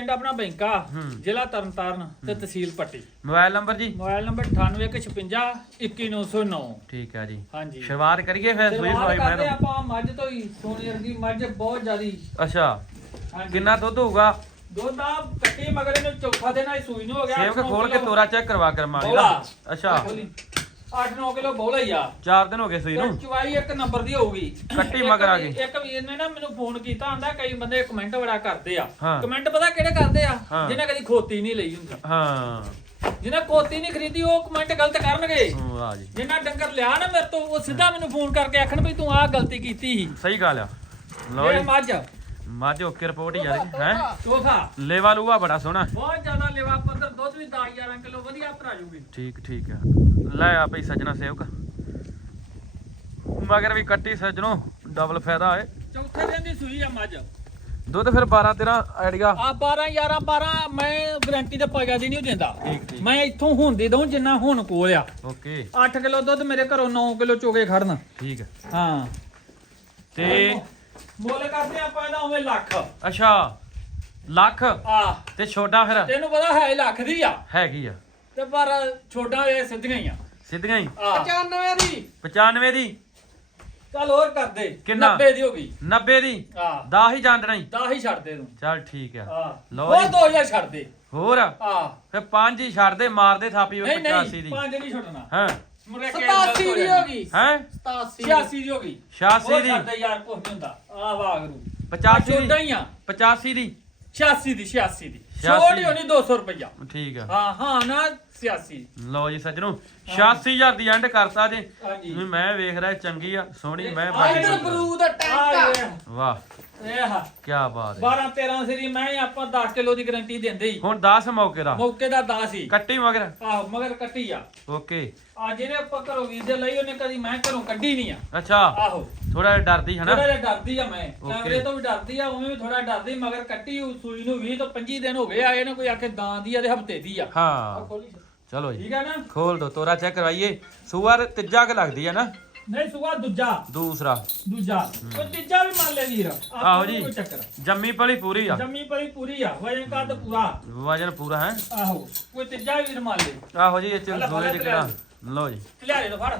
ਪਿੰਡ ਆਪਣਾ ਬੈਂਕਾ। ਜ਼ਿਲ੍ਹਾ ਤਰਨਤਾਰਨ ਤੇ ਤਹਿਸੀਲ ਪੱਟੀ। ਮੋਬਾਈਲ ਨੰਬਰ ਜੀ? ਮੋਬਾਈਲ ਨੰਬਰ 9856 21909 ਠੀਕ ਹੈ ਜੀ। ਹਾਂਜੀ। ਸ਼ੁਰੂਆਤ ਕਰੀਏ ਫਿਰ ਸੂਈ ਸਵਾਈ ਮੈਂ ਆਪਾਂ ਮੱਝ ਤੋਂ ਹੀ ਸੋਨੇ ਵਰਗੀ ਮੱਝ ਬਹੁਤ ਜ਼ਿਆਦੀ। ਅੱਛਾ। ਕਿੰਨਾ ਦੁੱਧ ਹੋਊਗਾ? ਦੁੱਧ ਆ ਕੱਟੀ ਮਗਰ ਇਹਨੂੰ ਚੌਥਾ ਦਿਨ ਆਈ ਸੂਈ ਨੂੰ ਹੋ ਗਿਆ। ਸੇਵ ਕੇ ਖੋਲ ਕੇ ਤੋਰਾ ਚੈੱਕ ਕਰਵਾ ਕਰ ਮਾਰੀ ਅੱਛਾ। 8-9 ਕਿਲੋ ਬੋਲਾ ਹੀ ਆ ਚਾਰ ਦਿਨ ਹੋ ਗਏ ਸੂਈ ਤੇ ਨੂੰ। ਚਵਾਈ ਇੱਕ ਨੰਬਰ ਦੀ ਹੋਊਗੀ। ਕੱਟੀ ਇੱਕ ਮਗਰ ਆ ਵੀ- ਗਈ। ਇੱਕ ਵੀਰ ਨੇ ਨਾ ਮੈਨੂੰ ਫੋਨ ਕੀਤਾ ਆਂਦਾ ਕਈ ਬੰਦੇ ਕਮੈਂਟ ਬੜਾ ਕਰਦੇ ਆ। ਹਾਂ। ਕਮੈਂਟ ਪਤਾ ਕਿਹੜੇ ਕਰਦੇ ਆ? ਹਾਂ। ਜਿਹਨਾਂ ਕਦੀ ਖੋਤੀ ਨਹੀਂ ਲਈ ਹੁੰਦੀ। ਹਾਂ। ਜਿਹਨਾਂ ਖੋਤੀ ਨਹੀਂ ਖਰੀਦੀ ਉਹ ਕਮੈਂਟ ਗਲਤ ਕਰਨਗੇ। ਹੂੰ, ਆ ਜੀ। ਜਿੰਨਾ ਡੰਗਰ ਲਿਆ ਨਾ ਮੇਰੇ ਤੋਂ ਉਹ ਸਿੱਧਾ ਮੈਨੂੰ ਫੋਨ ਕਰਕੇ ਆਖਣ ਵੀ ਤੂੰ ਆਹ ਗਲਤੀ ਕੀਤੀ ਸੀ। ਸਹੀ ਗੱਲ ਆ। ਲਓ ਇਹ ਜੀ। ਮੱਝ। ਮੱਝ ਓਕੇ ਰਿਪੋਰਟ ਹੀ ਯਾਰ ਹੈ? ਚੌਥਾ ਲੇਵਾ ਲੂਆ ਬੜਾ ਸੋਹਣਾ। ਬਹੁਤ ਜ਼ਿਆਦਾ ਲਿਵਾ ਪੱਧਰ ਦੁੱਧ ਵੀ 10 11 ਕਿਲੋ ਵਧੀਆ ਭਰਾ ਜੂਗੀ। ਠੀਕ ਠੀਕ ਆ। ਲੈ ਆ ਭਈ ਸੱਜਣਾ ਸੇਵਕ। ਮਗਰ ਵੀ ਕੱਟੀ ਸੱਜਣੋ ਡਬਲ ਫਾਇਦਾ ਹੈ ਚੌਥੇ ਦਿਨ ਦੀ ਸੂਈ ਆ ਮੱਝ। ਦੁੱਧ ਫਿਰ 12 13 ਆਈਡੀਆ? ਆ 12 11 12 ਮੈਂ ਗਾਰੰਟੀ ਤੇ ਪਗਾ ਦੀ ਨਹੀਂ ਦਿੰਦਾ। ਠੀਕ ਠੀਕ। ਮੈਂ ਇੱਥੋਂ ਹੁਣ ਦੇ ਦਊਂ ਜਿੰਨਾ ਹੁਣ ਕੋਲ ਆ। ਓਕੇ। 8 ਕਿਲੋ ਦੁੱਧ ਮੇਰੇ ਘਰੋਂ 9 ਕਿਲੋ ਚੋਗੇ ਖੜਨ। ਠੀਕ ਹੈ ਹਾਂ। ਤੇ ਮੁੱਲ ਕਰਦੇ ਆਪਾਂ ਇਹਦਾ ਉਵੇਂ ਲੱਖ। ਅੱਛਾ। ਲੱਖ ਆ ਤੇ ਛੋਟਾ ਫਿਰ? ਤੈਨੂੰ ਪਤਾ ਹੈ ਲੱਖ ਦੀ ਆ। ਹੈਗੀ ਆ। ਤੇ ਪਰ ਛੋਟਾ ਇਹ ਸਿੱਧੀਆਂ ਹੀ ਆ। ਸਿੱਧੀਆਂ ਹੀ? ਆ 95 ਦੀ। 95 ਦੀ? ਚੱਲ ਹੋਰ ਕਰ ਦੇ। ਕਿੰਨਾ? 90 ਦੀ ਹੋ ਗਈ। 90 ਦੀ? ਆ 10 ਹੀ ਜਾਣ ਦੇਣਾ ਹੀ 10 ਹੀ ਛੱਡ ਦੇ ਤੂੰ। ਚੱਲ ਠੀਕ ਆ। ਆ ਲਓ ਉਹ ਜੀ। 2000 ਛੱਡ ਦੇ। ਹੋਰ? ਆ ਫਿਰ 5 ਹੀ ਛੱਡ ਦੇ ਮਾਰ ਦੇ ਥਾਪੀ ਉਹ ਨਹੀਂ 85 ਨਹੀਂ ਦੀ। ਪੰਜ ਨਹੀਂ ਛੱਡਣਾ। ਹਾਂ। ਮੁਰੇ ਕੇ 87 ਦੀ ਹੋ ਗਈ। ਹੈ? 87 86 ਦੀ ਹੋ ਗਈ। 86 ਉਹ ਦੀ। ਛੱਡ ਦੇ ਯਾਰ ਕੁਝ ਨਹੀਂ ਹੁੰਦਾ। ਆ ਵਾਗਰੂ 85 ਛੋਟਾ ਦੀ। ਹੀ ਆ। 85 ਦੀ। 86 ਦੀ 86 ਦੀ। 86 ਛੋਟੀ ਹੋਣੀ 200 ਰੁਪਇਆ ਠੀਕ ਆ। ਹਾਂ ਹਾਂ ਨਾ 86 ਲਓ ਜੀ ਸੱਜਣੋ 86000 ਦੀ ਐਂਡ ਕਰਤਾ ਜੇ ਹਾਂਜੀ। ਮੈਂ ਵੇਖ ਰਿਹਾ ਚੰਗੀ ਆ ਸੋਹਣੀ ਮੈਂ ਬਾਕੀ ਇਧਰ ਦੁੱਧ। ਬਰੂ ਦਾ ਟੈਂਕ ਆ। ਵਾਹ। ਇਹ ਹਾ ਕੀ ਬਾਤ ਹੈ। 12 13 ਸਰੀ ਮੈਂ ਆਪਾਂ 10 ਕਿਲੋ ਦੀ ਗਾਰੰਟੀ ਦਿੰਦੇ ਹੀ ਹੁਣ 10 ਮੌਕੇ ਦਾ? ਮੌਕੇ ਦਾ 10 ਹੀ ਕੱਟੀ ਮਗਰ? ਆਹੋ ਮਗਰ ਕੱਟੀ ਆ। ਓਕੇ। ਆ ਜਿਹਨੇ ਆਪਾਂ ਘਰੋਂ ਵੀਰ ਦੇ ਲਈ ਉਹਨੇ ਕਦੀ ਮੈਂ ਘਰੋਂ ਕੱਢੀ ਨਹੀਂ ਆ। ਅੱਛਾ। ਆਹੋ। ਥੋੜਾ ਜਿਹਾ ਡਰਦੀ ਹੈ ਨਾ? ਥੋੜਾ ਜਿਹਾ ਡਰਦੀ ਆ ਮੈਂ। Okay. ਕੈਮਰੇ ਤੋਂ ਵੀ ਡਰਦੀ ਆ ਉਵੇਂ ਵੀ ਥੋੜਾ ਡਰਦੀ ਮਗਰ ਕੱਟੀ ਸੂਈ ਨੂੰ 20 ਤੋਂ 25 ਦਿਨ ਹੋ ਗਏ ਆ ਇਹਨੇ ਕੋਈ ਆਖੇ ਦਾਂ ਦੀ ਆ ਤੇ ਹਫ਼ਤੇ ਦੀ ਆ। ਆ ਹਾਂ। ਚਲੋ ਜੀ। ਠੀਕ ਆ ਨਾ? ਖੋਲ ਦੋ ਤੋਰਾ ਚੈੱਕ ਕਰਵਾਈਏ। ਸੂਅਰ ਤੀਜਾ ਕ ਲੱਗਦੀ ਹੈ ਨਾ? ਨਹੀਂ ਦੂਜਾ। ਦੂਸਰਾ। ਦੂਜਾ। ਉਹ ਤੀਜਾ ਵੀ ਮੰਨ ਲੈ ਵੀਰ। ਆਪਾਂ ਆਹੋ ਨੂੰ ਜੀ। ਕੋਈ ਚੱਕਰ। ਜੰਮੀ ਪਲੀ ਪੂਰੀ ਆ। ਜੰਮੀ ਪਈ ਪੂਰੀ ਆ। ਵਜਨ ਕੱਦ ਪੂਰਾ। ਵਜਨ ਪੂਰਾ ਹੈ? ਆਹੋ। ਕੋਈ ਤੀਜਾ ਵੀਰ ਮੰਨ ਲੈ। ਆਹੋ ਜੀ ਇਹ ਚ ਲੈ, ਸੋਲੇ ਲੈ, ਚ ਕਿਹੜਾ ਲਓ ਜੀ। ਲਿਆਰੇ ਤੋਂ ਫੜ।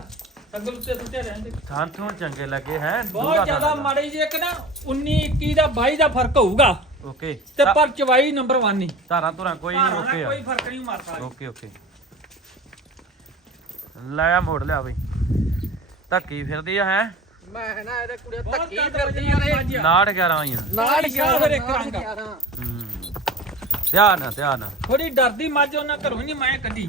ਸੰਗਲ ਉੱਤੇ ਸੁੱਤੇ ਰਹਿੰਦੇ ਥਾਂ ਚੰਗੇ ਲੱਗੇ ਹੈ? ਬਹੁਤ ਜ਼ਿਆਦਾ ਮਾੜੀ ਜੀ ਇੱਕ ਨਾ 19 21 ਦਾ 22 ਦਾ ਫ਼ਰਕ ਹੋਊਗਾ। ਓਕੇ। ਤੇ ਪਰ ਚਵਾਈ ਨੰਬਰ 1 ਨਹੀਂ ਧਾਰਾਂ ਧੁਰਾਂ ਕੋਈ ਨਾਲ ਓਕੇ ਆ। ਕੋਈ ਫ਼ਰਕ ਨਹੀਂ ਮਾਰਦਾ ਓਕੇ ਓਕੇ। ਲੈ ਆ ਮੋੜ ਲਿਆ ਬਈ। ਧੱਕੀ ਫਿਰਦੀ ਆ ਹੈ? ਮੈਂ ਨਾ ਇਹਦੇ ਕੁੜੇ ਧੱਕੀ ਫਿਰਦੀਆਂ ਨੇ। ਮੱਝ ਆ। ਨਾੜ 11 ਆਈਆਂ। ਨਾਲ ਫਿਰ ਇੱਕ ਰੰਗ। ਹੂੰ। ਧਿਆਨ ਨਾਲ ਧਿਆਨ ਨਾਲ। ਥੋੜੀ ਡਰਦੀ ਮੱਝ ਉਹਨਾਂ ਘਰੋਂ ਨਹੀਂ ਮੈਂ ਕੱਢੀ।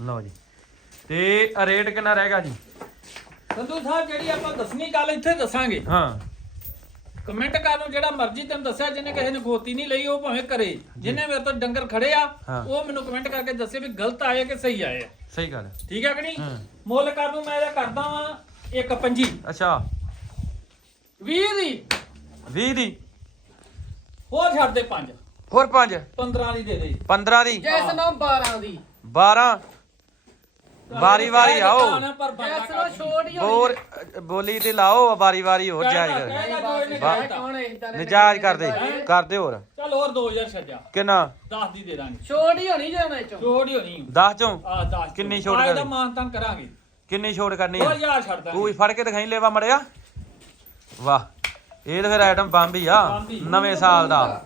ਲਓ ਜੀ। ਤੇ ਰੇਟ ਕਿੰਨਾ ਰਹੇਗਾ ਜੀ? ਸੰਧੂ ਸਾਹਿਬ ਜਿਹੜੀ ਆਪਾਂ ਦੱਸਣੀ ਗੱਲ ਇੱਥੇ ਦੱਸਾਂਗੇ। ਹਾਂ। ਕਮੈਂਟ ਕਰਨ ਨੂੰ ਜਿਹੜਾ ਮਰਜ਼ੀ ਤੈਨੂੰ ਦੱਸਿਆ ਜਿਹਨੇ ਕਿਸੇ ਨੇ ਖੋਤੀ ਨਹੀਂ ਲਈ ਉਹ ਭਾਵੇਂ ਕਰੇ। ਜਿਹਨੇ ਮੇਰੇ ਤੋਂ ਡੰਗਰ ਖੜੇ ਆ ਹਾਂ। ਉਹ ਮੈਨੂੰ ਕਮੈਂਟ ਕਰਕੇ ਦੱਸੇ ਵੀ ਗਲਤ ਆਏ ਕਿ ਸਹੀ ਆਏ ਆ। ਸਹੀ ਗੱਲ ਹੈ। ਠੀਕ ਹੈ ਕਿ ਨਹੀਂ? ਹਾਂ। ਮੁੱਲ ਕਰ ਨੂੰ ਮੈਂ ਇਹਦਾ ਕਰਦਾ ਵਾਂ ਇੱਕ ਪੰਜੀ। ਅੱਛਾ। 20 ਦੀ। 20 ਦੀ। ਹੋਰ ਛੱਡ ਦੇ 5 ਹੋਰ 5 15 ਦੀ ਦੇ ਦੇ। 15 ਦੀ। ਜੈਸ ਨਾ 12 ਦੀ। 12 ਵਾਰੀ ਵਾਰੀ ਆਓ। ਪਰ ਬੰਦਾ ਜੈਸ ਨਾ ਛੋਟ ਹੀ ਹੋਰ ਅ, ਬੋਲੀ ਤੇ ਲਾਓ ਵਾਰੀ ਵਾਰੀ ਹੋਰ ਜਾਇਜ਼ ਕਰ ਵਾਹ। ਕੌਣ ਇਦਾਂ ਨਿਜਾਜ ਕਰਦੇ ਕਰਦੇ ਹੋਰ। ਚੱਲ ਹੋਰ 2000 ਛੱਡਿਆ ਕਿੰਨਾ? 10 ਦੀ ਦੇ ਦਾਂਗੇ। ਛੋਟ ਹੀ ਹੋਣੀ ਜੇ ਉਹਨਾਂ ਚੋਂ। ਛੋੜ ਹੀ ਹੋਣੀ। 10 ਚੋਂ? ਆ 10 ਕਿੰਨੀ ਛੋਟ ਦਾ ਕਰਨੀ? ਮਾਨ ਤਾਂ ਕਰਾਂਗੇ। ਕਿੰਨੀ ਛੋਟ ਕਰਨੀ ਹੈ 2000 ਛੱਡ ਦਾਂਗੇ। ਕੋਈ ਫੜ ਕੇ ਦਿਖਾਈ ਲੈਵਾ ਮੜਿਆ। ਵਾਹ ਇਹ ਤਾਂ ਫਿਰ ਆਈਟਮ ਬੰਬ ਹੀ ਆ। ਨਵੇਂ ਸਾਲ ਦਾ।